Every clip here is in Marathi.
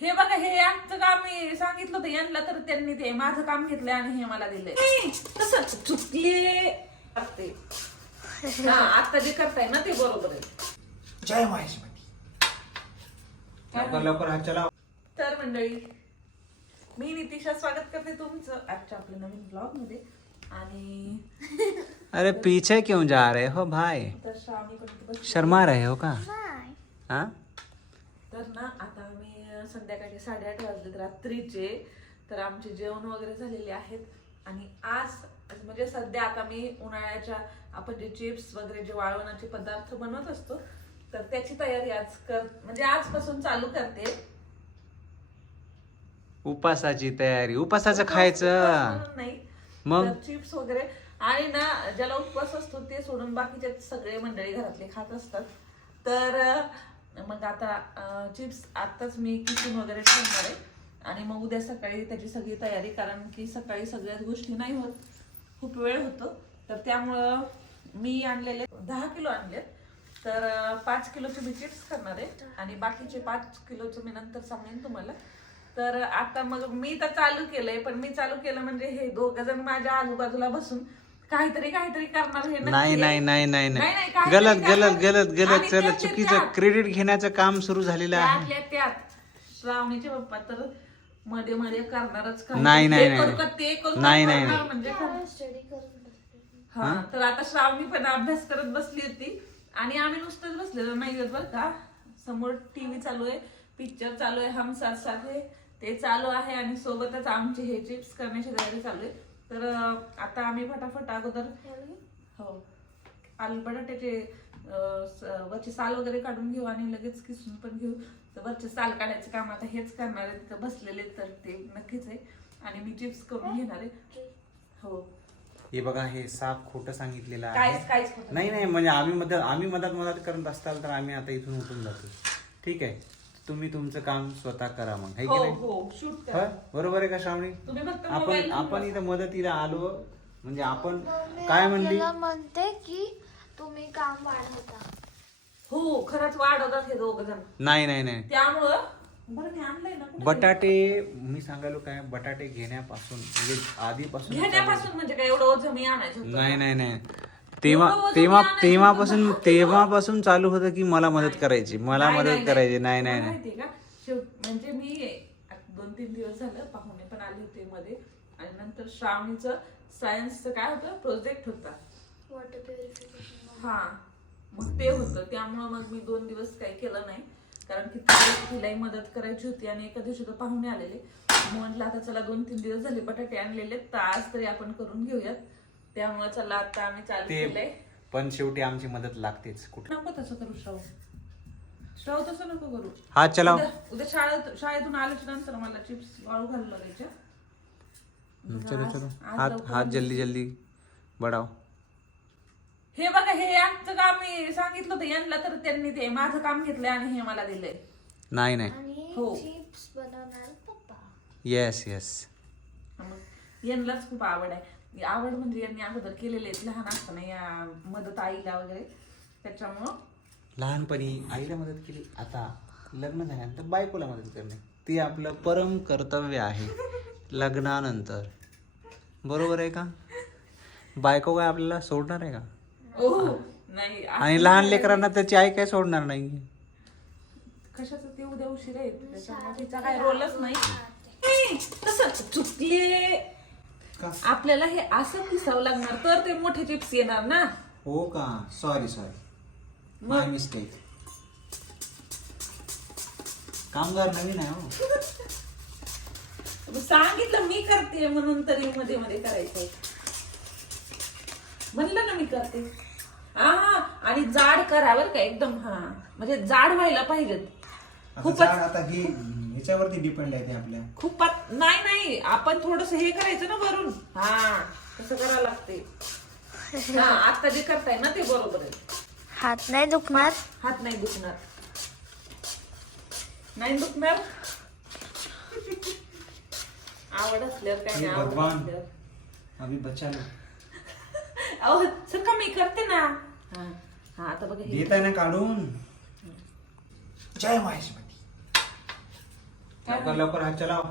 हे बघा हे यांचं काम मी सांगितलं होतं यांना तर त्यांनी ते माझं काम घेतलंय आणि हे मला दिलंय. तसं चुकले. असते हा आता जे करताय ना ते बरोबर आहे. जय महेश लवकर लवकर हात चला तर मंडळी मी नितिशा स्वागत करते तुमचं आजच्या आपल्या नवीन ब्लॉगमध्ये आणि अरे पीछे क्यों जा रहे हो भाई? तर श्रावणी पण इथे बसली. शर्मा रहे हो का? हाँ? तर ना आता मी संध्याकाळचे साडेआठ वाजलेत रात्रीचे. तर आमचे जेवण वगैरे झालेले आहेत. आणि आज म्हणजे सध्या आता मी उन्हाळ्याच्या आपण जे चिप्स वगैरे जे वाळवणाचे पदार्थ बनवत असतो तर त्याची तयारी आज कर म्हणजे आजपासून चालू करते. उपासाची तयारी. उपासाचं खायचं. नाही मग? चिप्स वगैरे. आणि ना ज्याला उपवास असतो ते सोडून बाकीचे सगळे मंडळी घरातले खात असतात. तर मग आता चिप्स आत्ताच मी किचन वगैरे ठेवणार आहे. आणि मग उद्या सकाळी त्याची सगळी तयारी कारण की सकाळी सगळ्याच गोष्टी नाही होत. खूप वेळ होतो. तर त्यामुळं मी आणलेले दहा किलो आणलेत. तर पाच किलोचे मी चिप्स करणार आहे. आणि बाकीचे पाच किलोचं मी नंतर सांगेन तुम्हाला. तर आता मग मी तर चालू केलंय पण मी चालू केलं म्हणजे हे दोघ जण माझ्या आजूबाजूला बसून काहीतरी काहीतरी करणार हे नक्की नाही आहे. नाही नाही नाही नाही, गलत. गलत गलत आणि गलत चल त्यातल्या चुकीचं त्यात- क्रेडिट घेण्याचं काम सुरू झालेलं आहे त्यातल्या त्यात श्रावणीचे पप्पा तर मध्ये मध्ये करणारच काही. नाही, नाही, हे नाही, करू का नाही. ते करू का नाही, नाही, करणार नाही. म्हणजे करणार. स्टडी करून बसले. हा तर आता श्रावणी पण अभ्यास करत बसली होती आणि आम्ही नुसतंच बसलेलो नाही बरं का समोर टीव्ही चालू आहे पिक्चर चालू आहे हम साथ साथ है ते चालू आहे आणि सोबतच आमचे हे चिप्स करण्याची तयारी चालू आहे तर आता आम्ही फटाफट अगोदर हो. आलू बटाट्याचे वरचे साल वगैरे काढून घेऊ आणि लगेच किसून पण घेऊ. तर वरचे साल काढायचं काम आता हेच करणार आहे तिथं बसलेले तर ते नक्कीच आहे. आणि मी चिप्स करून घेणार आहे. हो. हे बघा हे साफ खोटं सांगितलेलं काहीच आहे नाही नाही म्हणजे आम्ही मदत आम्ही मदत मदत करत असताल तर आम्ही आता इथून उठून जातो. ठीक आहे? तुम्ही तुमचं काम स्वतः करा मग है की हो नाही? हो शूट ह? करा बरोबर आहे का श्रावणी? तुम्ही फक्त आपण आपण इथं मदतीला आलो म्हणजे आपण काय म्हणली? आपल्याला म्हणते की तुम्ही काम वाढवता. हो खरंच वाढवतात हे दोघ जण. नाही नाही नाही. त्यामुळं बरं मी आणलंय ना कुठे? बटाटे मी सांगायलो काय बटाटे घेण्यापासून म्हणजे आधीपासून घेण्यापासून म्हणजे काय एवढं ओझं मी आणायचं होतं. नाही नाही नाही. तेव्हा तेव्हा तेव्हापासून. तेव्हापासून चालू होतं की मला मदत करायची. मला मदत करायची. नाही नाही नाही. म्हणजे मी दोन तीन दिवस झालं पाहुणे पण आले होते मध्ये. आणि नंतर श्रावणीचं सायन्सचं काय होतं? प्रोजेक्ट होता. वॉटर प्युरिफिकेशन हा. मग ते होतं. त्यामुळं मग मी दोन दिवस काही केलं नाही. कारण की तिला- तिलाही मदत करायची होती आणि एका दिवशी तर पाहुणे आलेले. मग म्हटलं आता चला दोन तीन दिवस झाले बटाटे आणलेले तर आज तरी आपण करून घेऊयात. त्यामुळे चला आता आम्ही चालू केलंय. ते पण शेवटी आमची मदत लागतेच कुठं. नको तसं करू श्राव श्राव तसं नको करू. हात चलाव उद्या उद्या शाळेत शाळेतून आल्याच्यानंतर मला चिप्स वाळू घालू लागायच्या चलो चलो. हात हात जल्दी जल्दी बढाव. हे बघा हे यांचं काम मी सांगितलं होतं यांना तर त्यांनी ते माझं काम घेतलंय आणि हे मला दिलंय. नाही नाही. आणि हो. चिप्स बनवणार पप्पा. येस येस मग यांनाच खूप आवड आहे. आवड म्हणजे यांनी अगोदर केलेले आहेत. लहान असताना या मदत आईला वगैरे. त्याच्यामुळं लहानपणी आईला मदत केली. आता लग्न झाल्यानंतर बायकोला मदत करणे. ते आपलं परम कर्तव्य आहे. लग्नानंतर. बरोबर आहे का? बायको काय आपल्याला सोडणार आहे का? ओह नाही. आणि लहान लेकरांना त्याची आई काय सोडणार नाही? कशाचं? ते उद्या उशीर आहे त्याच्यामुळे तिचा काय रोलच नाही. नाही, तसं चुकले आपल्याला हे असं दिसावं लागणार तर ते मोठे चिप्स येणार ना. हो का? सॉरी सॉरी माय मिस्टेक कामगार नवीन आहे हो. सांगितलं मी करते म्हणून तरी मध्ये मध्ये करायचंय. म्हणलं ना मी करते. हा आणि जाड करा बरं का एकदम हा. म्हणजे जाड व्हायला पाहिजेत. आता खूपच आता ही ह्याच्यावरती डिपेंड आहे ते आपल्या. खूप नाही नाही आपण थोडस हे करायचं ना वरून. हा तसं करावं लागते. हा आता जे करताय ना ते बरोबर आहे. हात नाही दुखणार? हात नाही दुखणार. नाही दुखणार? आवड असल्यावर काय हे नाही आवड भगवान. लो अहो सर का मी करते ना. हा हा आता बघा हे. देत आहे ना काढून. जय महेश लवकर लवकर हात चलाव.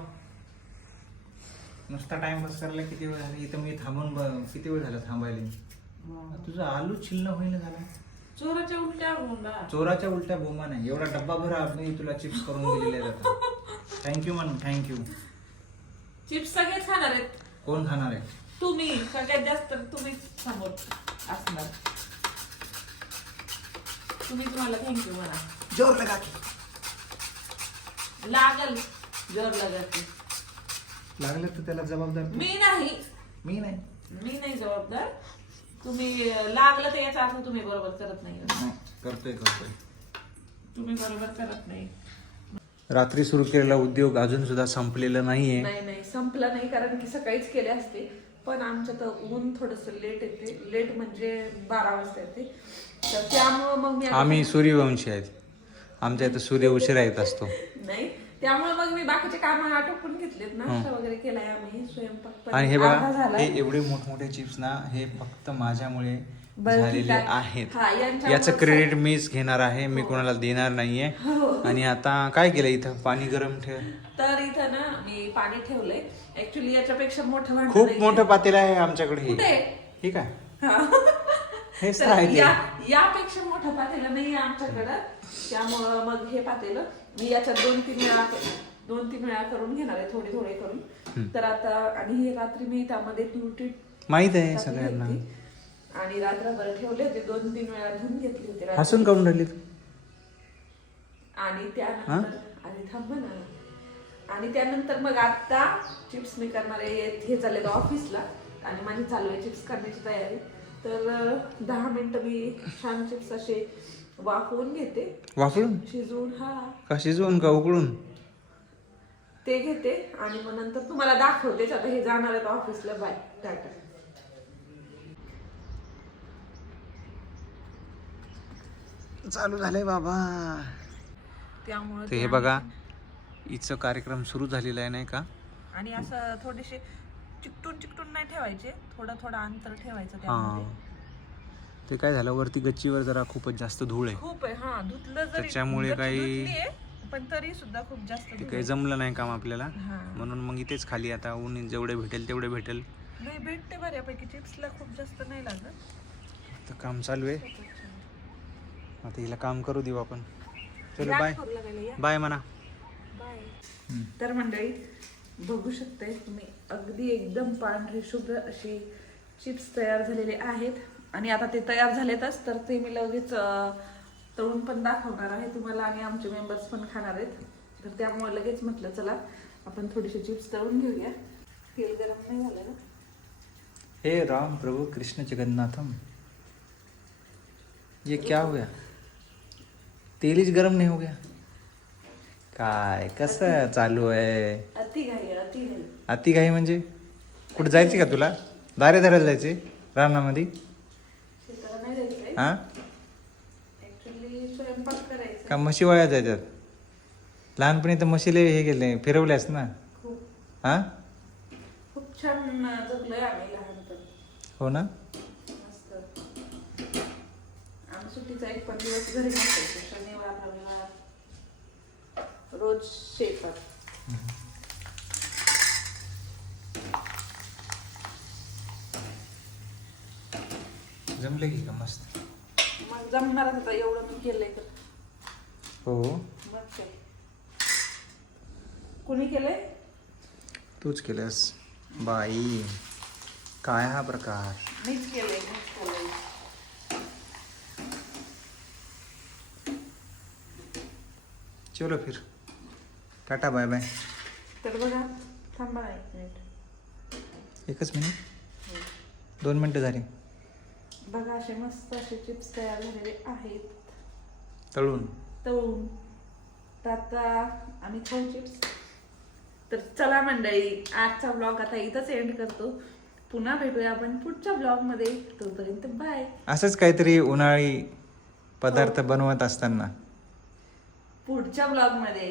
नुसता टाइमपास करायला किती वेळ झाला? इथं मी थांबून ब- किती वेळ झाला थांबायला? तुझं आलू छिल्ल होईना झाला. चोराच्या उलट्या हुंडा चोराच्या उलट्या बोमा नाही. एवढा डब्बा भर आपण तुला चिप्स करून दिलेले आहेत थँक्यू म्हण थँक्यू चिप्स सगळेच खाणार आहेत. कोण खाणार आहे? तुम्ही. सगळ्यात जास्त तुम्हीच समोर असणार. तुम्ही तुम्हाला थँक्यू म्हणा. जोर लगा की. लागल जोर लागत. लागलं तर त्याला जबाबदार तू. मी नाही. मी नाही. मी नाही जबाबदार. तुम्ही अं, लागलं तर याचा अर्थ तुम्ही बरोबर करत नाही. नाही, करतोय करतोय. तुम्ही बरोबर करत नाही. रात्री सुरू केलेला उद्योग अजून सुद्धा संपलेला नाहीये. नाही नाही संपलं नाही कारण की सकाळीच केले असते. पण आमच्या तर ऊन थोडस लेट येते. लेट म्हणजे बारा वाजता येते. तर त्यामुळं मग मी आम्ही सूर्यवंशी आहेत. आमच्या इथं सूर्य उशिरा येत असतो नाही त्यामुळे मग मी बाकीचे काम आटोपून घेतलेत नाश्ता वगैरे केलाय आम्ही स्वयंपाक आणि हे बघा. हे एवढे मोठमोठे चिप्स ना हे फक्त माझ्यामुळे झालेले. आहेत हा, याचं क्रेडिट मीच घेणार आहे मी कोणाला देणार नाहीये हो. आणि आता काय केलं इथं पाणी गरम ठेव तर इथं ना मी पाणी ठेवलंय ऍक्च्युली याच्यापेक्षा मोठं खूप. मोठं पातेलं आहे आमच्याकडे हे? ठीक आहे हा. हेच तर आहे. या- यापेक्षा मोठं पातेलं नाही आमच्याकडं. त्यामुळं मग हे पातेलं मी याच्यात दोन तीन वेळा दोन तीन वेळा करून घेणार आहे थोडे थोडे करून. तर आता आणि हे रात्री मी त्यामध्ये ट्युटी माहीत आहे सगळ्यांना. आणि रात्रभर ठेवले होते दोन तीन वेळा धुवून घेतले होते रात्री. हसून काढून राहिली? तू? आणि त्यानंतर आणि थांब ना. आणि त्यानंतर मग आता चिप्स मी करणार आहे हे चालले ऑफिसला. आणि माझी चालू आहे चिप्स करण्याची तयारी. तर दहा मिनिटं मी छान चिप्स असे वाफवून घेते. वापरून शिजवून हा. का शिजवून का उकळून? ते घेते आणि मग नंतर तुम्हाला दाखवतेच आता हे जाणार आहेत ऑफिसला. बाय. टाटा. चालू झालंय बाबा. त्यामुळे ते हे बघा हिचं कार्यक्रम सुरू झालेला आहे नाही का? आणि असं थोडेसे चिकटून चिकटून नाही ठेवायचे थोडं थोडं अंतर ठेवायचं त्यामध्ये. ते काय झालं वरती गच्चीवर जरा खूपच जास्त धूळ आहे. खूप आहे हा धुतलं जरी त्याच्यामुळे गच्ची काही- पण तरी सुद्धा खूप जास्त ते धूळ काही आहे. जमलं नाही काम आपल्याला. हा. म्हणून मग इथेच खाली आता ऊन जेवढे भेटेल तेवढे भेटेल. नाही भेटते बऱ्यापैकी चिप्सला खूप जास्त नाही लागत. तर काम चालू आहे. आता हिला काम करू देऊ आपण. चलो या बाय करू लागायला, या. बाय म्हणा बाय तर मंडळी बघू शकते तुम्ही. अगदी एकदम पांढरी शुभ्र अशी चिप्स तयार झालेले आहेत. आणि आता ते तयार झालेतच तर ते मी लगेच तळून पण दाखवणार आहे तुम्हाला आणि आमचे मेंबर्स पण खाणार आहेत. तर त्यामुळे लगेच म्हटलं चला आपण थोडेसे चिप्स तळून घेऊया. तेल गरम नाही झालं ना? हे राम प्रभु कृष्ण जगन्नाथम. ये क्या हो गया? तेल ही गरम नहीं हो गया? काय कसं चालू आहे? अति काही म्हणजे? कुठे जायचे का तुला? दारे धरायला जायचे रानामध्ये? हां? का म्हशी वळ्या जायच्यात? लहानपणी तर म्हशीले हे केले फिरवल्यास ना? हां? खूप छान हो ना? रोज शेतात सुट्टीचा एक पण दिवस घरी नसायचो शनिवार रविवार रोज शेतात जमले की का मस्त? मग जमणार होता एवढं मी केलंय तर. हो. मग काय? कुणी केलंय? तूच केलंस. बाई काय हा प्रकार? मीच केलंय मीच केलंय. चलो फिर. Tata bye bye. तर बघा थांबा ना एक मिनिट. एकच मिनिट. दोन मिनटं झाली. बघा असे मस्त असे चिप्स तयार झालेले आहेत. तळून. तळून. तर आता आम्ही खाऊ चिप्स तर चला मंडळी आजचा ब्लॉग आता इथंच एंड करतो. पुन्हा भेटूया आपण पुढच्या ब्लॉगमध्ये तोपर्यंत बाय असंच काहीतरी उन्हाळी पदार्थ बनवत असताना. पुढच्या ब्लॉगमध्ये